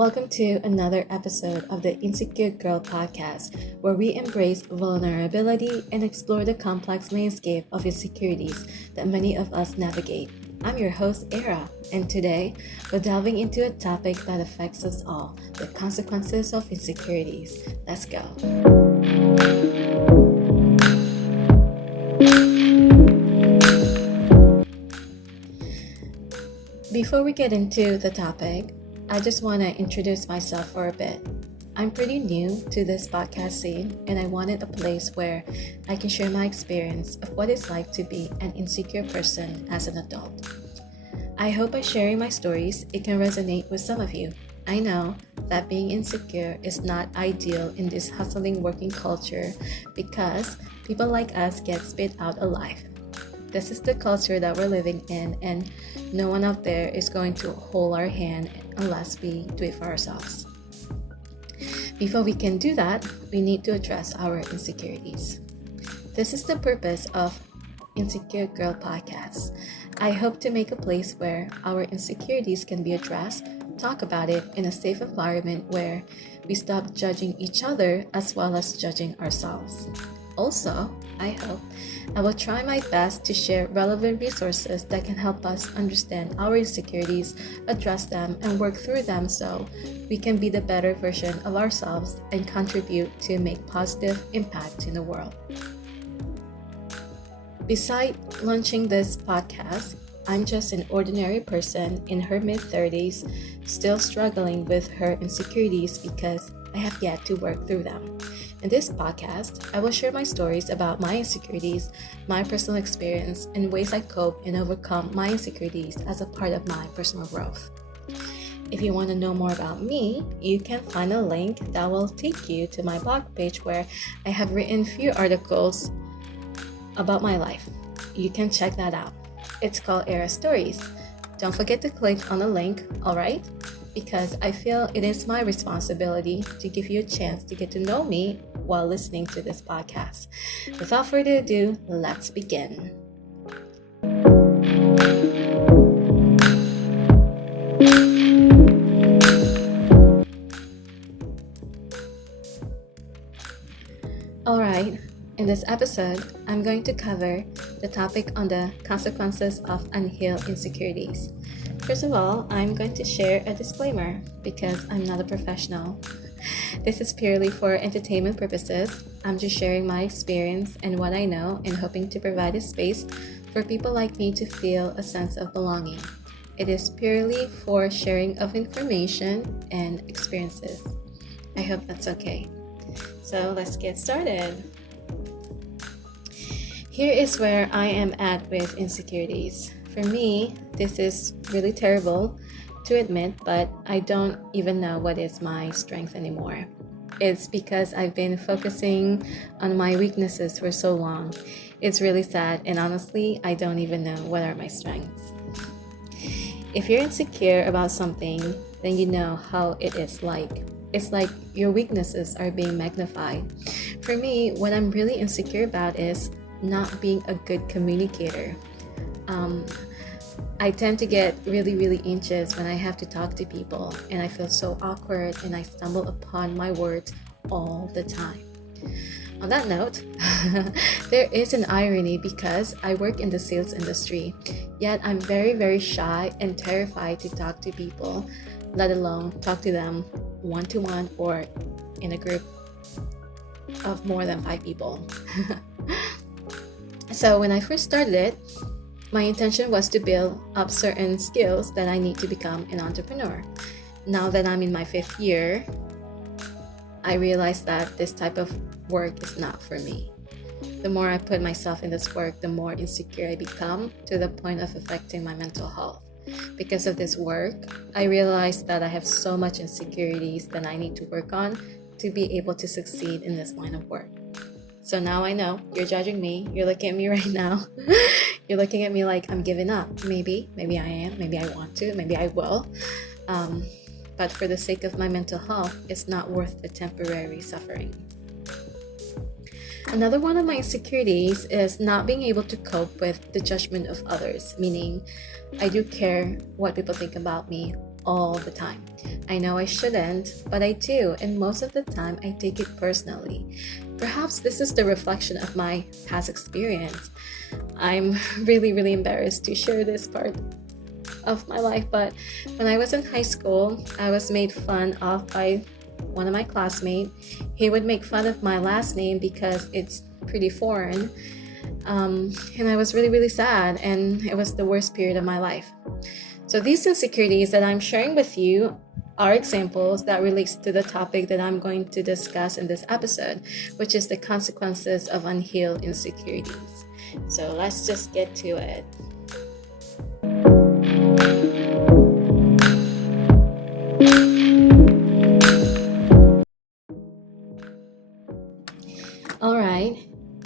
Welcome to another episode of the Insecure Girl podcast, where we embrace vulnerability and explore the complex landscape of insecurities that many of us navigate. I'm your host, Era, and today we're delving into a topic that affects us all, the consequences of insecurities. Let's go. Before we get into the topic, I just want to introduce myself for a bit. I'm pretty new to this podcast scene, and I wanted a place where I can share my experience of what it's like to be an insecure person as an adult. I hope by sharing my stories, it can resonate with some of you. I know that being insecure is not ideal in this hustling working culture because people like us get spit out alive. This is the culture that we're living in, and no one out there is going to hold our hand unless we do it for ourselves. Before we can do that, we need to address our insecurities. This is the purpose of Insecure Girl Podcast. I hope to make a place where our insecurities can be addressed, talk about it in a safe environment where we stop judging each other as well as judging ourselves. Also, I hope I will try my best to share relevant resources that can help us understand our insecurities, address them, and work through them so we can be the better version of ourselves and contribute to make positive impact in the world. Besides launching this podcast, I'm just an ordinary person in her mid-30s, still struggling with her insecurities because I have yet to work through them. In this podcast, I will share my stories about my insecurities, my personal experience, and ways I cope and overcome my insecurities as a part of my personal growth. If you want to know more about me, you can find a link that will take you to my blog page where I have written few articles about my life. You can check that out. It's called Era Stories. Don't forget to click on the link, alright? Because I feel it is my responsibility to give you a chance to get to know me while listening to this podcast. Without further ado, let's begin. Alright, in this episode, I'm going to cover the topic on the consequences of unhealed insecurities. First of all, I'm going to share a disclaimer because I'm not a professional. This is purely for entertainment purposes. I'm just sharing my experience and what I know and hoping to provide a space for people like me to feel a sense of belonging. It is purely for sharing of information and experiences. I hope that's okay. So let's get started. Here is where I am at with insecurities. For me, this is really terrible to admit, but I don't even know what is my strength anymore. It's because I've been focusing on my weaknesses for so long. It's really sad, and honestly, I don't even know what are my strengths. If you're insecure about something, then you know how it is like. It's like your weaknesses are being magnified. For me, what I'm really insecure about is not being a good communicator. I tend to get really anxious when I have to talk to people, and I feel so awkward and I stumble upon my words all the time. On that note, there is an irony because I work in the sales industry, yet I'm very shy and terrified to talk to people, let alone talk to them one-to-one or in a group of more than 5 people. So when I first started it, my intention was to build up certain skills that I need to become an entrepreneur. Now that I'm in my 5th year, I realized that this type of work is not for me. The more I put myself in this work, the more insecure I become to the point of affecting my mental health. Because of this work, I realized that I have so much insecurities that I need to work on to be able to succeed in this line of work. So now I know you're judging me. You're looking at me right now. You're looking at me like I'm giving up. Maybe I am. Maybe I want to. Maybe I will. But for the sake of my mental health, it's not worth the temporary suffering. Another one of my insecurities is not being able to cope with the judgment of others, meaning I do care what people think about me all the time. I know I shouldn't, but I do, and most of the time I take it personally. Perhaps this is the reflection of my past experience. I'm really embarrassed to share this part of my life, but when I was in high school, I was made fun of by one of my classmates. He would make fun of my last name because it's pretty foreign. And I was really sad, and it was the worst period of my life. So these insecurities that I'm sharing with you are examples that relates to the topic that I'm going to discuss in this episode, which is the consequences of unhealed insecurities. So let's just get to it. All right,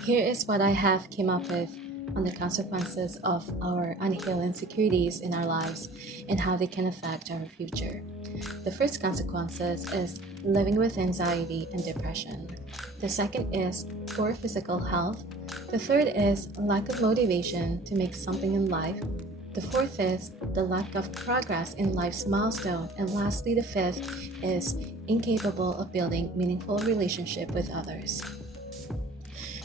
here is what I have came up with on the consequences of our unhealed insecurities in our lives and how they can affect our future. The first consequences is living with anxiety and depression. The second is poor physical health. The third is lack of motivation to make something in life. The fourth is the lack of progress in life's milestone. And lastly, the fifth is incapable of building meaningful relationship with others.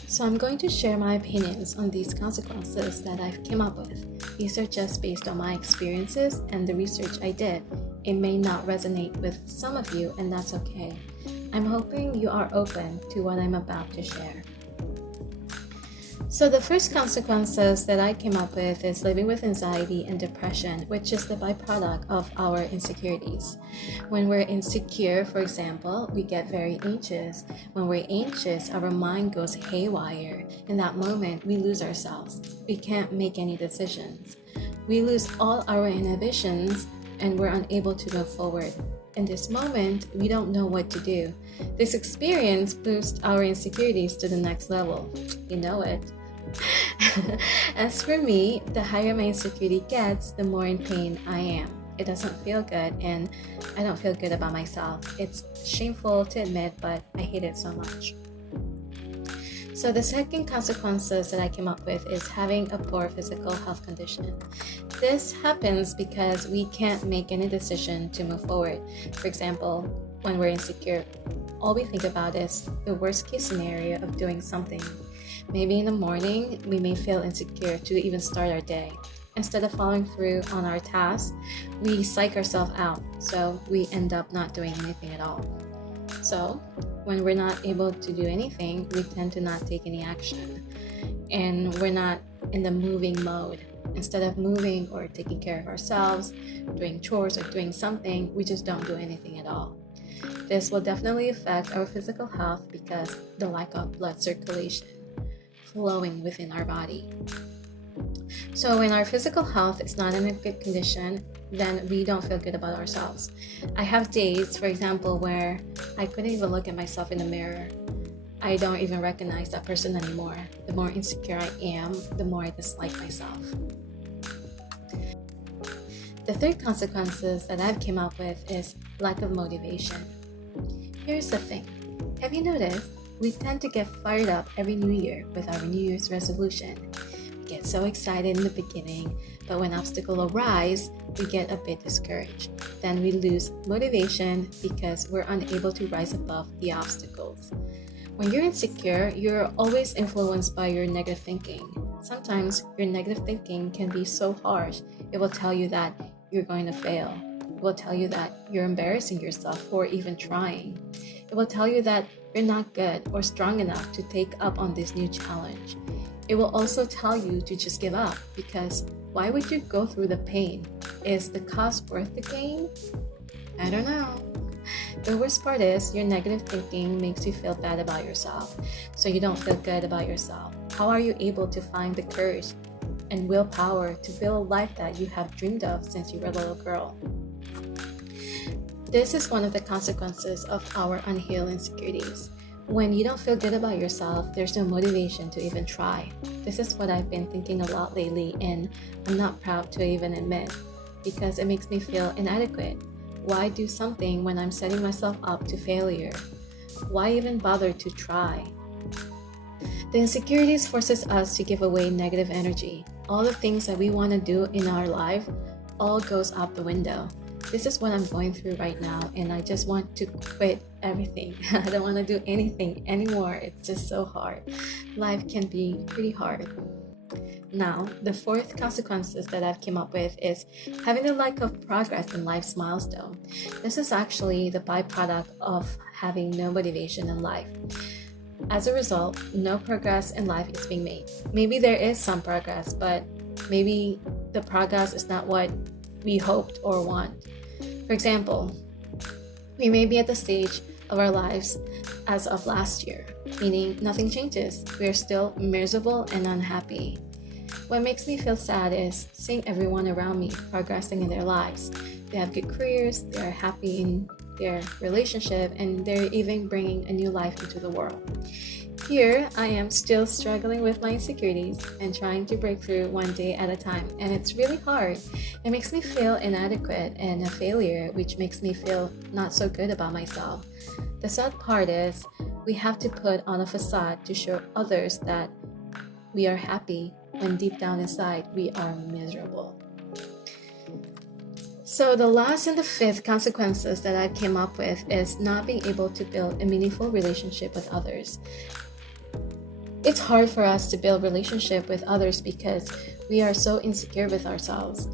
So I'm going to share my opinions on these consequences that I've come up with. These are just based on my experiences and the research I did. It may not resonate with some of you, and that's okay. I'm hoping you are open to what I'm about to share. So the first consequences that I came up with is living with anxiety and depression, which is the byproduct of our insecurities. When we're insecure, for example, we get very anxious. When we're anxious, our mind goes haywire. In that moment, we lose ourselves. We can't make any decisions. We lose all our inhibitions and we're unable to move forward. In this moment, we don't know what to do. This experience boosts our insecurities to the next level. You know it. As for me, the higher my insecurity gets, the more in pain I am. It doesn't feel good, and I don't feel good about myself. It's shameful to admit, but I hate it so much. So the second consequences that I came up with is having a poor physical health condition. This happens because we can't make any decision to move forward. For example, when we're insecure, all we think about is the worst case scenario of doing something. Maybe in the morning, we may feel insecure to even start our day. Instead of following through on our tasks, we psych ourselves out, so we end up not doing anything at all. So, when we're not able to do anything, we tend to not take any action. And we're not in the moving mode. Instead of moving or taking care of ourselves, doing chores or doing something, we just don't do anything at all. This will definitely affect our physical health because the lack of blood circulation flowing within our body. So when our physical health is not in a good condition, then we don't feel good about ourselves. I have days, for example, where I couldn't even look at myself in the mirror. I don't even recognize that person anymore. The more insecure I am, the more I dislike myself. The third consequences that I've come up with is lack of motivation. Here's the thing. Have you noticed? We tend to get fired up every New Year with our New Year's resolution. We get so excited in the beginning, but when obstacles arise, we get a bit discouraged. Then we lose motivation because we're unable to rise above the obstacles. When you're insecure, you're always influenced by your negative thinking. Sometimes your negative thinking can be so harsh, it will tell you that you're going to fail. It will tell you that you're embarrassing yourself for even trying. It will tell you that you're not good or strong enough to take up on this new challenge. It will also tell you to just give up because why would you go through the pain? Is the cost worth the gain? I don't know. The worst part is your negative thinking makes you feel bad about yourself, so you don't feel good about yourself. How are you able to find the courage and willpower to build a life that you have dreamed of since you were a little girl? This is one of the consequences of our unhealed insecurities. When you don't feel good about yourself, there's no motivation to even try. This is what I've been thinking a lot lately, and I'm not proud to even admit because it makes me feel inadequate. Why do something when I'm setting myself up to failure? Why even bother to try? The insecurities forces us to give away negative energy. All the things that we want to do in our life all goes out the window. this is what I'm going through right now, and I just want to quit everything. I don't want to do anything anymore. It's just so hard. Life can be pretty hard. Now, the fourth consequences that I've come up with is having a lack of progress in life's milestone. This is actually the byproduct of having no motivation in life. As a result, no progress in life is being made. Maybe there is some progress, but maybe the progress is not what we hoped or want. For example, we may be at the stage of our lives as of last year, meaning nothing changes. We are still miserable and unhappy. What makes me feel sad is seeing everyone around me progressing in their lives. They have good careers, they are happy in their relationship, and they're even bringing a new life into the world. Here, I am still struggling with my insecurities and trying to break through one day at a time, and it's really hard. It makes me feel inadequate and a failure, which makes me feel not so good about myself. The sad part is we have to put on a facade to show others that we are happy when deep down inside we are miserable. So the last and the fifth consequences that I came up with is not being able to build a meaningful relationship with others. It's hard for us to build relationship with others because we are so insecure with ourselves.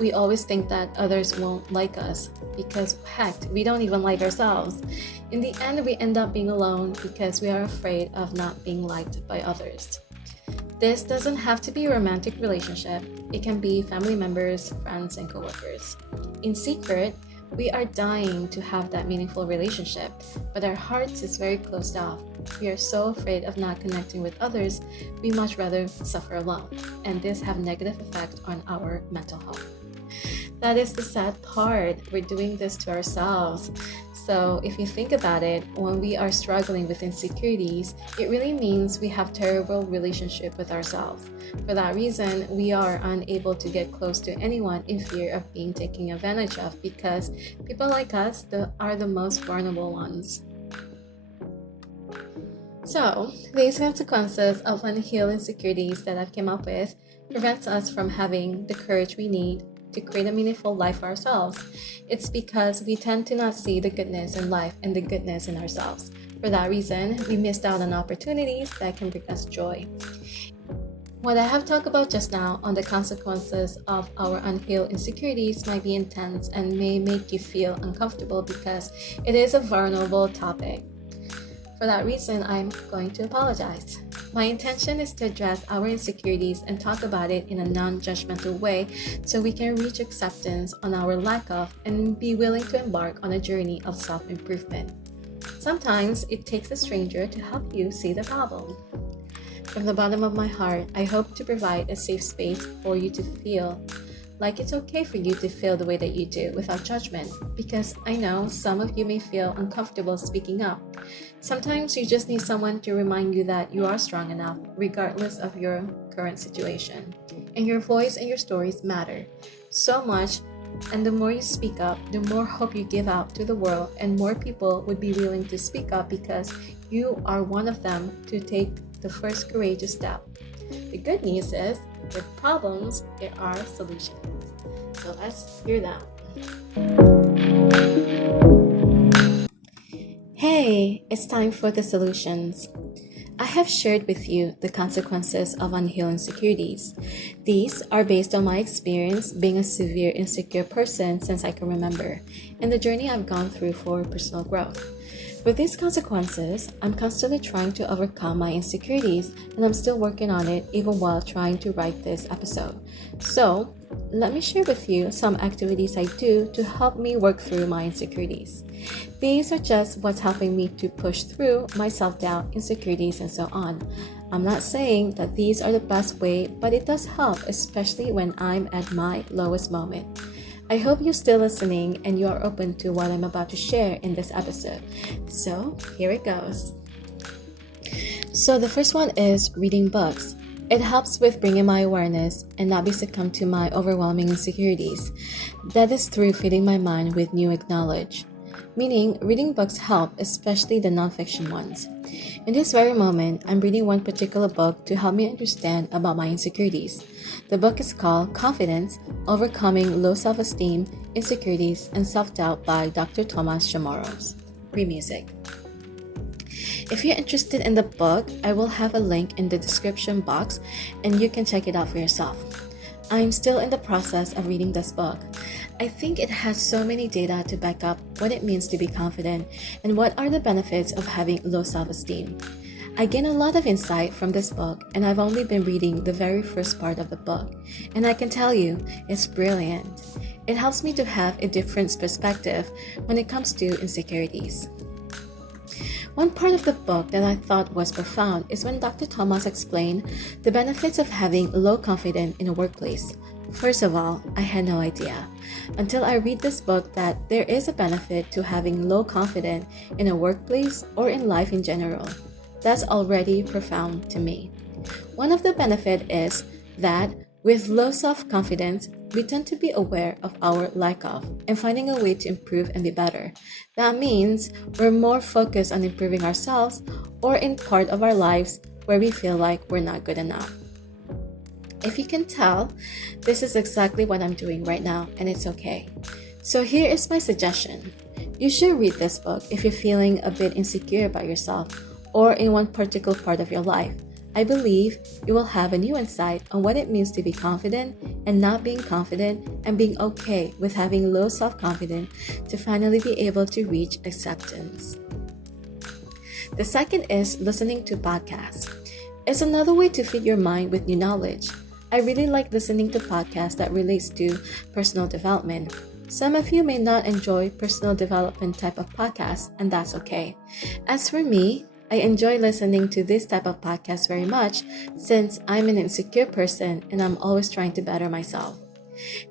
We always think that others won't like us because, heck, we don't even like ourselves. In the end, we end up being alone because we are afraid of not being liked by others. This doesn't have to be a romantic relationship. It can be family members, friends, and coworkers. In secret, we are dying to have that meaningful relationship, but our hearts is very closed off. We are so afraid of not connecting with others, we much rather suffer alone, and this have negative effect on our mental health. That is the sad part. We're doing this to ourselves. So if you think about it, when we are struggling with insecurities, it really means we have terrible relationship with ourselves. For that reason, we are unable to get close to anyone in fear of being taken advantage of because people like us are the most vulnerable ones. So, these consequences of unhealed insecurities that I've come up with prevents us from having the courage we need to create a meaningful life for ourselves. It's because we tend to not see the goodness in life and the goodness in ourselves. For that reason, we missed out on opportunities that can bring us joy. What I have talked about just now on the consequences of our unhealed insecurities might be intense and may make you feel uncomfortable because it is a vulnerable topic. For that reason, I'm going to apologize. My intention is to address our insecurities and talk about it in a non-judgmental way so we can reach acceptance on our lack of and be willing to embark on a journey of self-improvement. Sometimes it takes a stranger to help you see the problem. From the bottom of my heart, I hope to provide a safe space for you to feel like it's okay for you to feel the way that you do without judgment, because I know some of you may feel uncomfortable speaking up. Sometimes you just need someone to remind you that you are strong enough regardless of your current situation. And your voice and your stories matter so much, and the more you speak up, the more hope you give out to the world, and more people would be willing to speak up because you are one of them to take the first courageous step. The good news is, with problems, there are solutions. So let's hear that. Hey, it's time for the solutions. I have shared with you the consequences of unhealed insecurities. These are based on my experience being a severe insecure person since I can remember, and the journey I've gone through for personal growth. With these consequences, I'm constantly trying to overcome my insecurities, and I'm still working on it even while trying to write this episode. So, let me share with you some activities I do to help me work through my insecurities. These are just what's helping me to push through my self-doubt, insecurities, and so on. I'm not saying that these are the best way, but it does help, especially when I'm at my lowest moment. I hope you're still listening and you are open to what I'm about to share in this episode. So, here it goes. So, the first one is reading books. It helps with bringing my awareness and not be succumbed to my overwhelming insecurities. That is through feeding my mind with new knowledge. Meaning, reading books help, especially the nonfiction ones. In this very moment, I'm reading one particular book to help me understand about my insecurities. The book is called Confidence, Overcoming Low Self-Esteem, Insecurities, and Self-Doubt by Dr. Thomas Chamorros. Pre-music. If you're interested in the book, I will have a link in the description box and you can check it out for yourself. I'm still in the process of reading this book. I think it has so many data to back up what it means to be confident and what are the benefits of having low self-esteem. I gain a lot of insight from this book, and I've only been reading the very first part of the book, and I can tell you, it's brilliant. It helps me to have a different perspective when it comes to insecurities. One part of the book that I thought was profound is when Dr. Thomas explained the benefits of having low confidence in a workplace. First of all, I had no idea until I read this book that there is a benefit to having low confidence in a workplace or in life in general. That's already profound to me. One of the benefits is that with low self-confidence, we tend to be aware of our lack of and finding a way to improve and be better. That means we're more focused on improving ourselves or in part of our lives where we feel like we're not good enough. If you can tell, this is exactly what I'm doing right now, and it's okay. So here is my suggestion. You should read this book if you're feeling a bit insecure about yourself or in one particular part of your life. I believe you will have a new insight on what it means to be confident and not being confident and being okay with having low self-confidence to finally be able to reach acceptance. The second is listening to podcasts. It's another way to feed your mind with new knowledge. I really like listening to podcasts that relates to personal development. Some of you may not enjoy personal development type of podcasts, and that's okay. As for me, I enjoy listening to this type of podcast very much since I'm an insecure person and I'm always trying to better myself.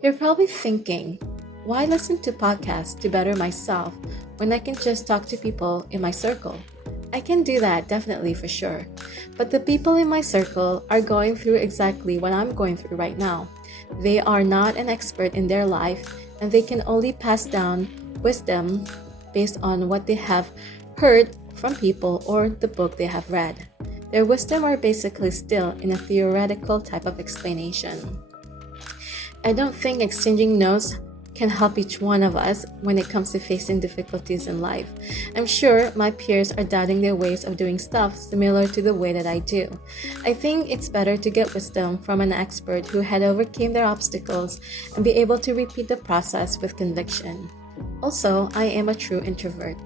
You're probably thinking, why listen to podcasts to better myself when I can just talk to people in my circle? I can do that definitely for sure. But the people in my circle are going through exactly what I'm going through right now. They are not an expert in their life and they can only pass down wisdom based on what they have heard from people or the book they have read. Their wisdom are basically still in a theoretical type of explanation. I don't think exchanging notes can help each one of us when it comes to facing difficulties in life. I'm sure my peers are doubting their ways of doing stuff similar to the way that I do. I think it's better to get wisdom from an expert who had overcame their obstacles and be able to repeat the process with conviction. Also, I am a true introvert.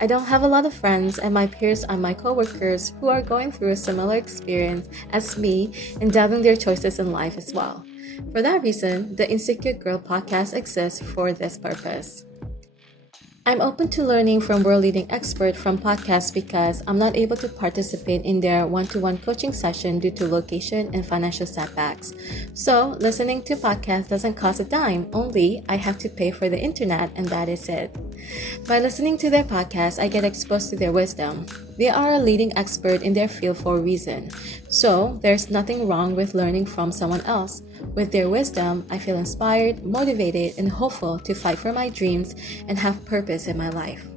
I don't have a lot of friends, and my peers are my coworkers who are going through a similar experience as me and doubting their choices in life as well. For that reason, the Insecure Girl podcast exists for this purpose. I'm open to learning from world-leading experts from podcasts because I'm not able to participate in their one-to-one coaching session due to location and financial setbacks. So, listening to podcasts doesn't cost a dime, only I have to pay for the internet, and that is it. By listening to their podcast, I get exposed to their wisdom. They are a leading expert in their field for a reason. So, there's nothing wrong with learning from someone else. With their wisdom, I feel inspired, motivated, and hopeful to fight for my dreams and have purpose in my life.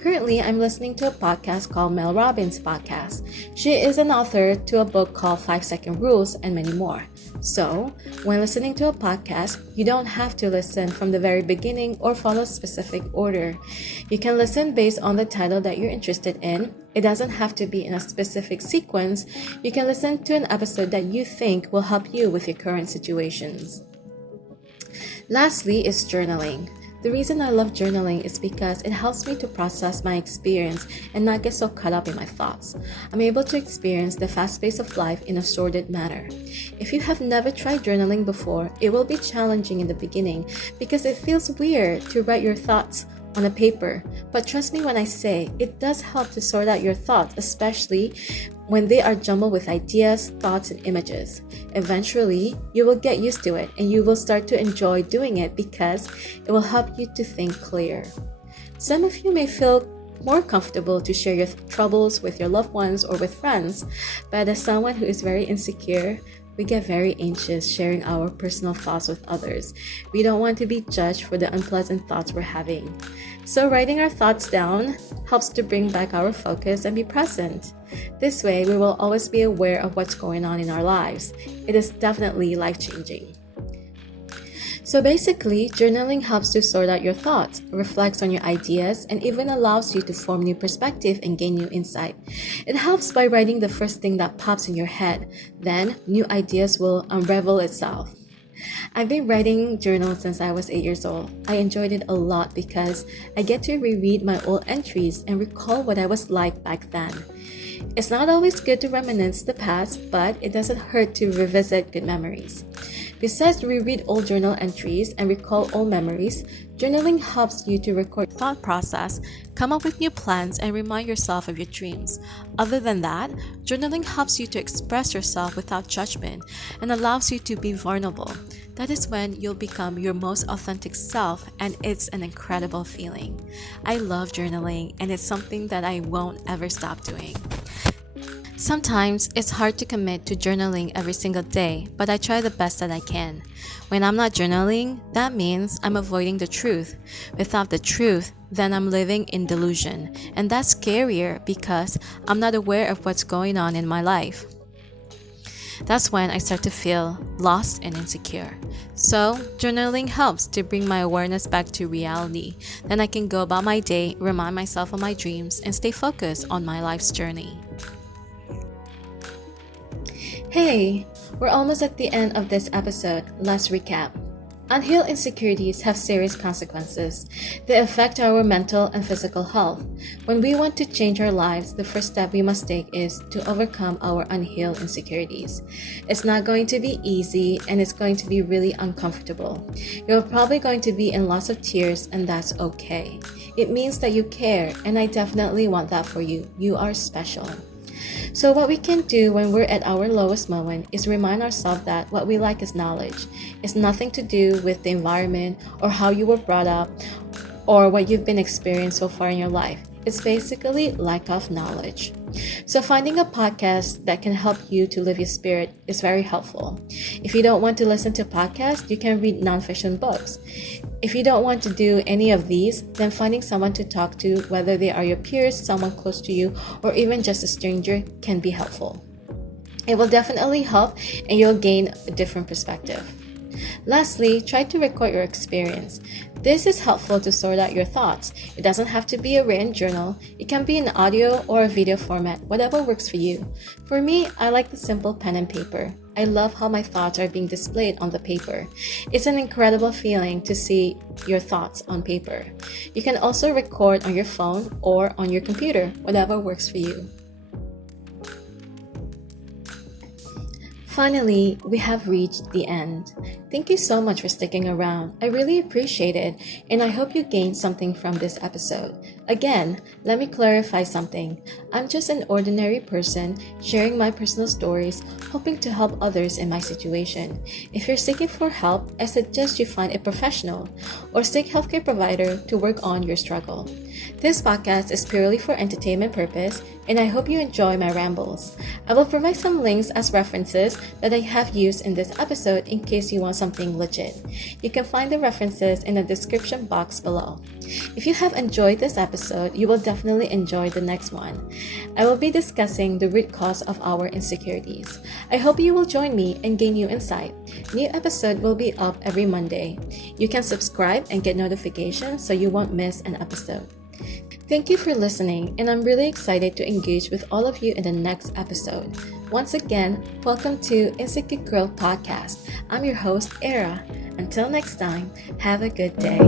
Currently, I'm listening to a podcast called Mel Robbins' podcast. She is an author to a book called 5-Second Rules and many more. So, when listening to a podcast, you don't have to listen from the very beginning or follow a specific order. You can listen based on the title that you're interested in. It doesn't have to be in a specific sequence. You can listen to an episode that you think will help you with your current situations. Lastly is journaling. The reason I love journaling is because it helps me to process my experience and not get so caught up in my thoughts. I'm able to experience the fast pace of life in a sorted manner. If you have never tried journaling before, it will be challenging in the beginning because it feels weird to write your thoughts on a paper. But trust me when I say, it does help to sort out your thoughts, especially when they are jumbled with ideas, thoughts, and images. Eventually, you will get used to it and you will start to enjoy doing it because it will help you to think clear. Some of you may feel more comfortable to share your troubles with your loved ones or with friends, but as someone who is very insecure, we get very anxious sharing our personal thoughts with others. We don't want to be judged for the unpleasant thoughts we're having. So writing our thoughts down helps to bring back our focus and be present. This way, we will always be aware of what's going on in our lives. It is definitely life-changing. So basically, journaling helps to sort out your thoughts, reflects on your ideas, and even allows you to form new perspective and gain new insight. It helps by writing the first thing that pops in your head. Then, new ideas will unravel itself. I've been writing journals since I was 8 years old. I enjoyed it a lot because I get to reread my old entries and recall what I was like back then. It's not always good to reminisce the past, but it doesn't hurt to revisit good memories. Besides reread old journal entries and recall old memories, journaling helps you to record thought process, come up with new plans, and remind yourself of your dreams. Other than that, journaling helps you to express yourself without judgment and allows you to be vulnerable. That is when you'll become your most authentic self, and it's an incredible feeling. I love journaling, and it's something that I won't ever stop doing. Sometimes it's hard to commit to journaling every single day, but I try the best that I can. When I'm not journaling, that means I'm avoiding the truth. Without the truth, then I'm living in delusion, and that's scarier because I'm not aware of what's going on in my life. That's when I start to feel lost and insecure. So, journaling helps to bring my awareness back to reality. Then I can go about my day, remind myself of my dreams, and stay focused on my life's journey. Hey, we're almost at the end of this episode. Let's recap. Unhealed insecurities have serious consequences. They affect our mental and physical health. When we want to change our lives, the first step we must take is to overcome our unhealed insecurities. It's not going to be easy, and it's going to be really uncomfortable. You're probably going to be in lots of tears, and that's okay. It means that you care, and I definitely want that for you. You are special. So what we can do when we're at our lowest moment is remind ourselves that what we lack is knowledge. It's nothing to do with the environment or how you were brought up or what you've been experienced so far in your life. It's basically lack of knowledge. So finding a podcast that can help you to live your spirit is very helpful. If you don't want to listen to podcasts, you can read nonfiction books. If you don't want to do any of these, then finding someone to talk to, whether they are your peers, someone close to you, or even just a stranger, can be helpful. It will definitely help, and you'll gain a different perspective. Lastly, try to record your experience. This is helpful to sort out your thoughts. It doesn't have to be a written journal. It can be an audio or a video format, whatever works for you. For me, I like the simple pen and paper. I love how my thoughts are being displayed on the paper. It's an incredible feeling to see your thoughts on paper. You can also record on your phone or on your computer, whatever works for you. Finally, we have reached the end. Thank you so much for sticking around. I really appreciate it, and I hope you gained something from this episode. Again, let me clarify something. I'm just an ordinary person sharing my personal stories, hoping to help others in my situation. If you're seeking for help, I suggest you find a professional or seek healthcare provider to work on your struggle. This podcast is purely for entertainment purpose, and I hope you enjoy my rambles. I will provide some links as references that I have used in this episode in case you want something legit. You can find the references in the description box below. If you have enjoyed this episode, you will definitely enjoy the next one. I will be discussing the root cause of our insecurities. I hope you will join me and gain new insight. New episode will be up every Monday. You can subscribe and get notifications so you won't miss an episode. Thank you for listening, and I'm really excited to engage with all of you in the next episode. Once again, welcome to Insecure Girl Podcast. I'm your host, Era. Until next time, have a good day.